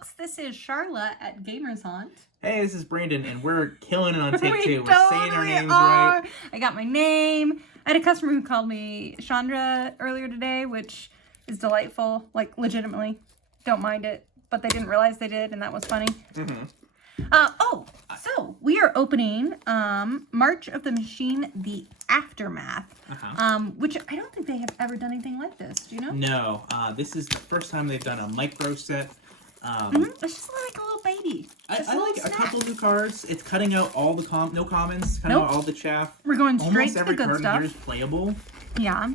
folks. This is Charlotte at Gamers Hunt. Hey, this is Brandon, and we're killing it on take two. We're totally saying our names are. right. I got my name. I had a customer who called me Chandra earlier today, which is delightful. Like, legitimately. Don't mind it. But they didn't realize they did, and that was funny. So we are opening March of the Machine, the Aftermath, which I don't think they have ever done anything like this. Do you know? No, this is the first time they've done a micro set. It's just like a little baby. I like a couple new cards. It's cutting out all the no commons, cutting out all the chaff. We're going straight to the good stuff. stuff. Almost every card here is playable. Yeah.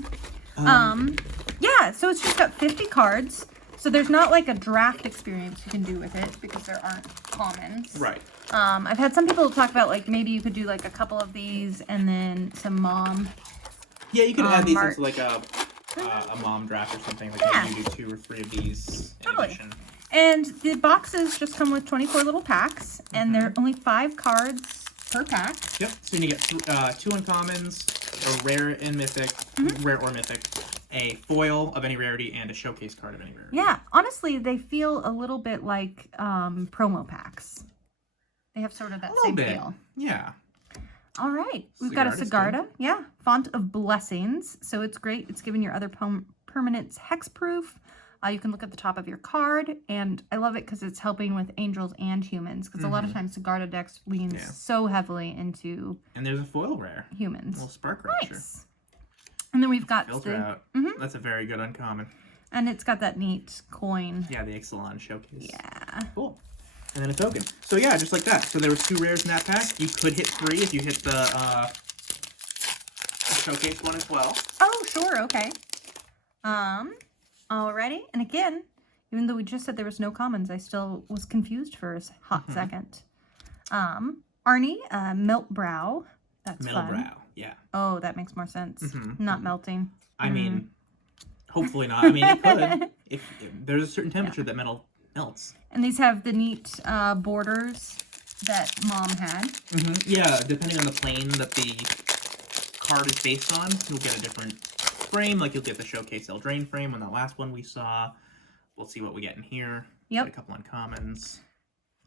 Yeah, so it's just got 50 cards. So there's not like a draft experience you can do with it because there aren't commons. Right. I've had some people talk about like maybe you could do like a couple of these and then some mom. Yeah, you could add these March. into like a mom draft or something. Like maybe you do 2 or 3 of these in addition. And the boxes just come with 24 little packs, and there are only 5 cards per pack. Yep. So you get 2 uncommons, a rare and mythic, rare or mythic, a foil of any rarity, and a showcase card of any rarity. Yeah, honestly, they feel a little bit like promo packs. They have sort of that same feel. Yeah. All right. We've got a Sigarda. Yeah. Font of Blessings. So it's great. It's giving your other permanents hexproof. You can look at the top of your card. And I love it because it's helping with angels and humans. Because a lot of times Sigarda decks leans so heavily into And there's a foil rare. Humans. A little Spark Rapture. Nice. And then we've got Filter out. That's a very good uncommon. And it's got that neat coin. Yeah, the Ixalan showcase. Yeah. Cool. And then a token. So yeah, just like that. So there was 2 rares in that pack. You could hit 3 if you hit the showcase one as well. Oh, sure. Okay. Alrighty. And again, even though we just said there was no commons, I still was confused for a hot second. Arnie, Meltbrow. That's fun. Meltbrow. Yeah. Oh, that makes more sense. Not melting. I mean, hopefully not. I mean, it could. If there's a certain temperature that metal melts. And these have the neat borders that Mom had. Yeah, depending on the plane that the card is based on, you'll get a different frame. Like you'll get the Showcase Eldraine frame on that last one we saw. We'll see what we get in here. Yep. Get a couple uncommons.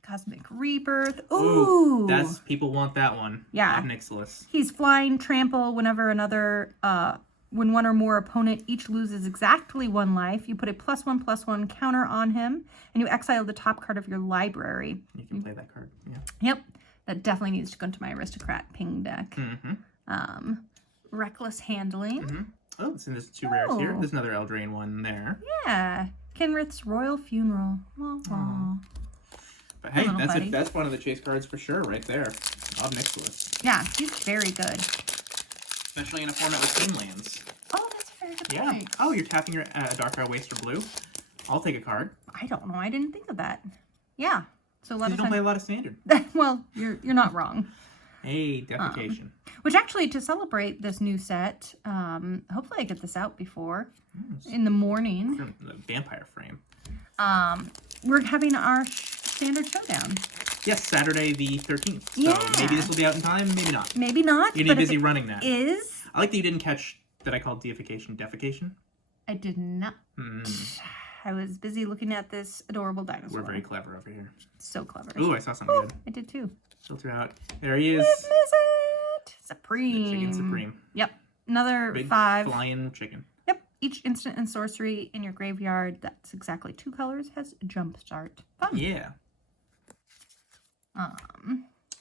Cosmic Rebirth. Ooh. That's, people want that one. Yeah. Nixilis. He's flying, trample whenever when one or more opponent each loses exactly 1 life, you put a +1/+1 counter on him, and you exile the top card of your library. You can play that card. Yeah. Yep. That definitely needs to go into my Aristocrat ping deck. Reckless Handling. Oh, so there's 2 rares here. There's another Eldraine one there. Yeah. Kenrith's Royal Funeral. But hey, that's one of the chase cards for sure right there. Love Nixilis. Yeah, he's very good. Especially in a format with team lands. Oh, that's a very good point. Oh, you're tapping your Darkrai Waster Blue. I'll take a card. I don't know. I didn't think of that. Yeah. So a lot you of don't play a lot of Standard. Well, you're not wrong. Hey, defecation. Which actually, to celebrate this new set, hopefully I get this out before in the morning. The Vampire Frame. We're having our Standard Showdown. Yes, Saturday the 13th. So maybe this will be out in time, maybe not. Maybe not. You're busy running that. Is. I like that you didn't catch that I called deification defecation. I did not. I was busy looking at this adorable dinosaur. We're very clever over here. So clever. Ooh, I saw something good. I did too. Filter out. There he is. Witness it! Supreme. Chicken Supreme. Yep. Another Big 5. Flying chicken. Yep. Each instant and sorcery in your graveyard that's exactly 2 colors has Jumpstart. Fun. Yeah.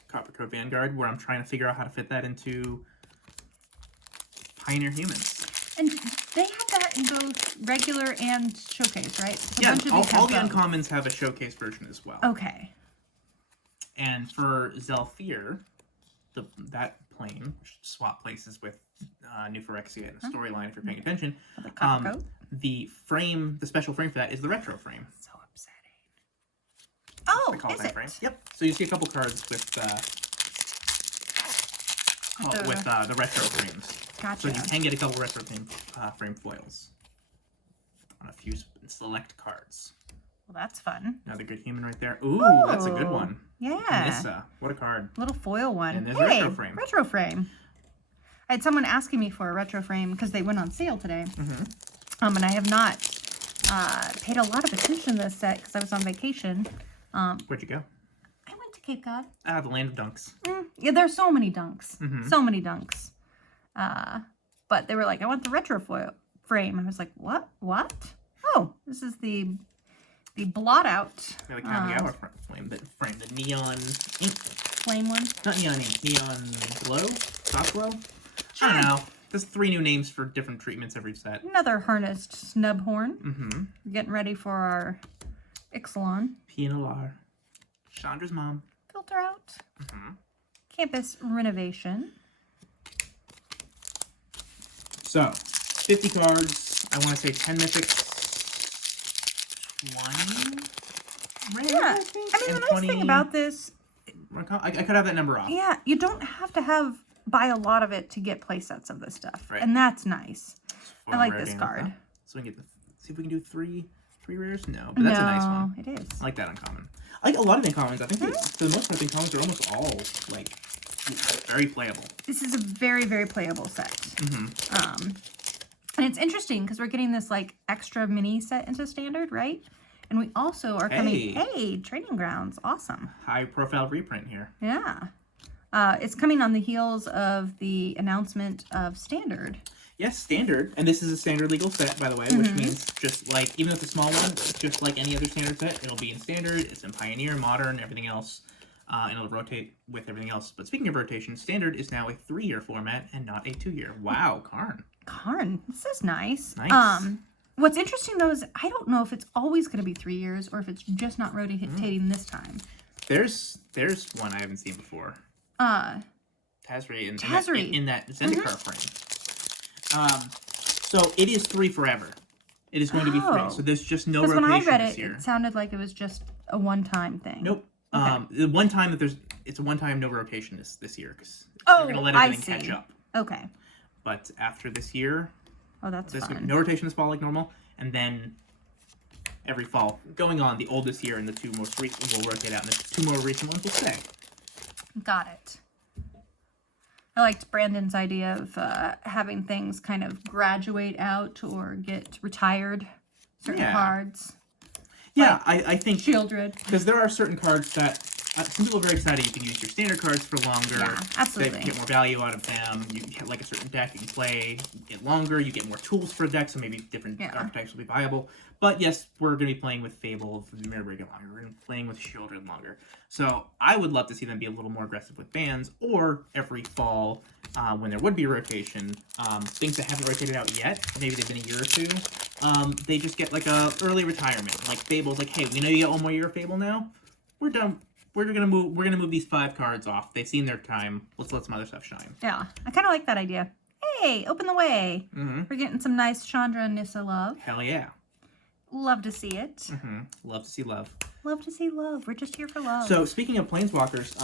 Copper Code Vanguard, where I'm trying to figure out how to fit that into Pioneer Humans. And they have that in both regular and showcase, right? Yeah, all the uncommons have a showcase version as well. Okay. And for Zelfir, that plane, swap places with New Phyrexia in the storyline if you're paying attention. The frame, the special frame for that is the retro frame. So upsetting. Oh, is it? Frame. Yep. So you see a couple cards with the retro frames. Gotcha. So you can get a couple retro frame foils on a few select cards. Well, that's fun. Another good human right there. Ooh, that's a good one. Yeah. Nissa. What a card. Little foil one. And there's retro frame. Retro frame. I had someone asking me for a retro frame because they went on sale today. And I have not paid a lot of attention to this set because I was on vacation. Where'd you go? I went to Cape Cod. Ah, the land of dunks. Yeah, there's so many dunks. Mm-hmm. So many dunks. But they were like, I want the retro foil frame. I was like, what? What? Oh, this is the blot out. Yeah, the Kamigawa frame, the neon ink. Flame one? Not neon ink, neon glow? Soft glow? Sure. I don't know. There's 3 new names for different treatments every set. Another harnessed snub horn. Mm-hmm. We're getting ready for our Ixalan. Pinalar. Chandra's mom. Filter out. Mm-hmm. Campus renovation. So, 50 cards. I want to say 10 mythics. 20? Yeah. I mean, the nice thing about this... I could have that number off. Yeah, you don't have to buy a lot of it to get play sets of this stuff. Right. And that's nice. I like Rare this game, card. huh? So we can see if we can do three rares? No, but that's a nice one. It is. I like that uncommon. I like a lot of uncommons. I think for the most part, uncommons are almost all, like, very playable. This is a very, very playable set. Mm-hmm. And it's interesting because we're getting this, like, extra mini set into Standard, right? And we also are coming... Hey, Training Grounds. Awesome. High-profile reprint here. Yeah. It's coming on the heels of the announcement of Standard. Yes, Standard. And this is a Standard legal set, by the way, which means just like, even if it's a small one, just like any other Standard set, it'll be in Standard, it's in Pioneer, Modern, everything else, and it'll rotate with everything else. But speaking of rotation, Standard is now a 3-year format and not a 2-year. Wow, Karn. Karn. This is nice. Nice. What's interesting, though, is I don't know if it's always going to be 3 years or if it's just not rotating this time. There's one I haven't seen before. Tazri in that Zendikar frame. So it is 3 forever. It is going to be 3. So there's just no rotation when I read this year. It sounded like it was just a one-time thing. Nope. Okay. The one time that it's a one-time no rotation this year because they're going to let everything catch up. Okay. But after this year, that's fun. No rotation this fall like normal, and then every fall going on, the oldest year and the 2 most recent will rotate out, and the 2 more recent ones will stay. Got it. I liked Brandon's idea of having things kind of graduate out or get retired. Certain cards. Yeah, like I think Shieldred. Because there are certain cards that some people are very excited. You can use your standard cards for longer. Yeah, absolutely. So you get more value out of them. You get like a certain deck you can play, get longer. You get more tools for a deck, so maybe different archetypes will be viable. But yes, we're going to be playing with Fable for the Mirror Break longer. We're going to be playing with Shieldred longer. So I would love to see them be a little more aggressive with bans, or every fall when there would be a rotation, things that haven't rotated out yet, maybe they've been a year or 2, they just get like a early retirement. Like Fable's like, hey, we know you get 1 more year of Fable now. We're done. We're gonna move these 5 cards off. They've seen their time. Let's let some other stuff shine. Yeah, I kind of like that idea. Hey, open the way. We're getting some nice Chandra and Nissa love. Hell yeah. Love to see it. Love to see love. Love to see love. We're just here for love. So speaking of planeswalkers,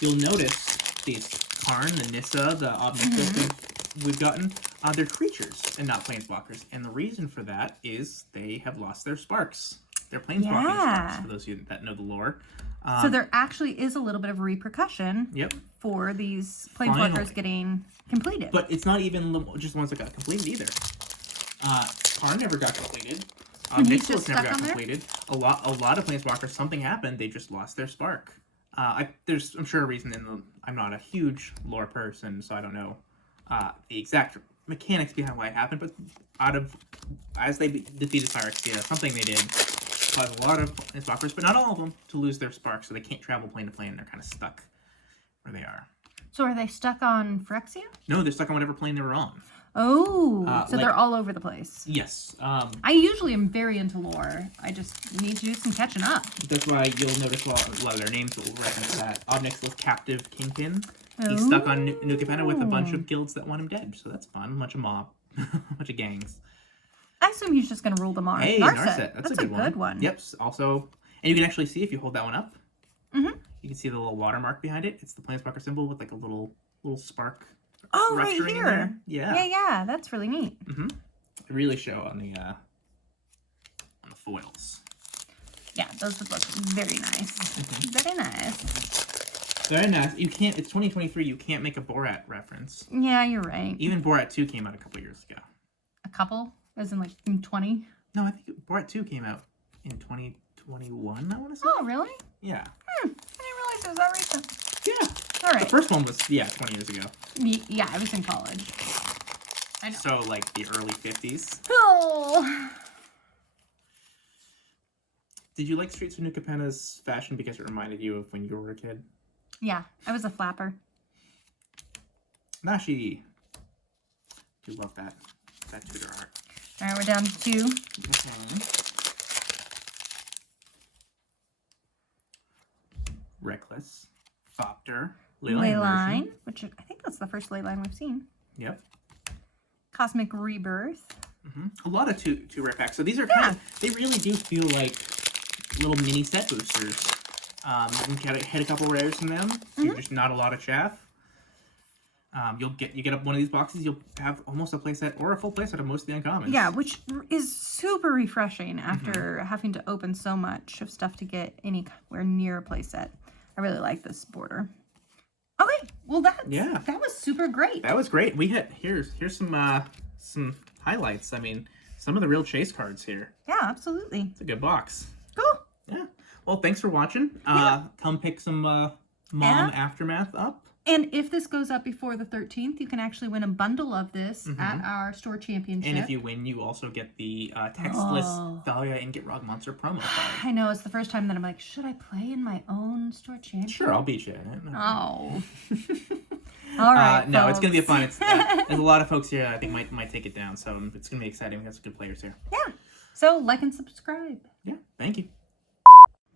you'll notice these Karn, the Nissa, the Obnixis we've gotten. They're creatures and not planeswalkers, and the reason for that is they have lost their sparks. They're planeswalking sparks. For those of you that know the lore. So there actually is a little bit of repercussion for these planeswalkers getting completed. But it's not even just the ones that got completed either. Karn never got completed. Nixilus never got completed. A lot of planeswalkers, something happened, they just lost their spark. I'm sure a reason I'm not a huge lore person, so I don't know the exact mechanics behind why it happened, but as they defeated Phyrexia, something they did caused a lot of planeswalkers, but not all of them, to lose their spark, so they can't travel plane to plane, and they're kind of stuck where they are. So are they stuck on Phyrexia? No, they're stuck on whatever plane they were on. Oh, so they're all over the place. Yes. I usually am very into lore. I just need to do some catching up. That's why you'll notice a lot of their names will reference that. Obnixilus Captive Kingpin. He's stuck on New Capenna with a bunch of guilds that want him dead, so that's fun. A bunch of a bunch of gangs. I assume he's just going to rule them all. Hey, Narset. That's a good one. Yep. Also, and you can actually see if you hold that one up. You can see the little watermark behind it. It's the Planeswalker symbol with like a little spark. Oh, right here. Yeah. That's really neat. Really show on the foils. Yeah, those would look very nice. Very nice. Very nice. You can't. It's 2023. You can't make a Borat reference. Yeah, you're right. Even Borat 2 came out a couple years ago. A couple? As in like 20? No, I think Part 2 came out in 2021, I want to say. Oh, really? Yeah. I didn't realize it was that recent. Yeah. All right. The first one was, 20 years ago. Yeah, I was in college. I know. So, like, the early 50s. Oh. Did you like Streets of New Capenna's fashion because it reminded you of when you were a kid? Yeah, I was a flapper. Nashi. Do love that Tudor art. All right, we're down to 2. Reckless. Thopter. Leyline, which I think that's the first Leyline we've seen. Yep. Cosmic Rebirth. A lot of two rare packs. So these are kind of, they really do feel like little mini set boosters. You can hit a couple rares in them. So there's not a lot of chaff. You get up one of these boxes, you'll have almost a playset or a full playset of most of the uncommons. Yeah, which is super refreshing after having to open so much of stuff to get anywhere near a playset. I really like this border. Okay, well that was super great. That was great. We had here's some highlights. I mean, some of the real chase cards here. Yeah, absolutely. It's a good box. Cool. Yeah. Well, thanks for watching. Come pick some Mom Aftermath up. And if this goes up before the 13th, you can actually win a bundle of this at our store championship. And if you win, you also get the textless Thalia and Get Rog Monster promo card. I know, it's the first time that I'm like, should I play in my own store championship? Sure, I'll beat you in it. Oh. All right, no, it's going to be fun. There's a lot of folks here that I think might take it down, so it's going to be exciting. We got some good players here. Yeah. So, like and subscribe. Yeah, thank you.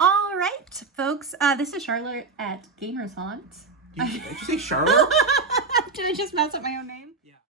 All right, folks. This is Charlotte at Gamers Haunt. Did you say Charlotte? Did I just mess up my own name?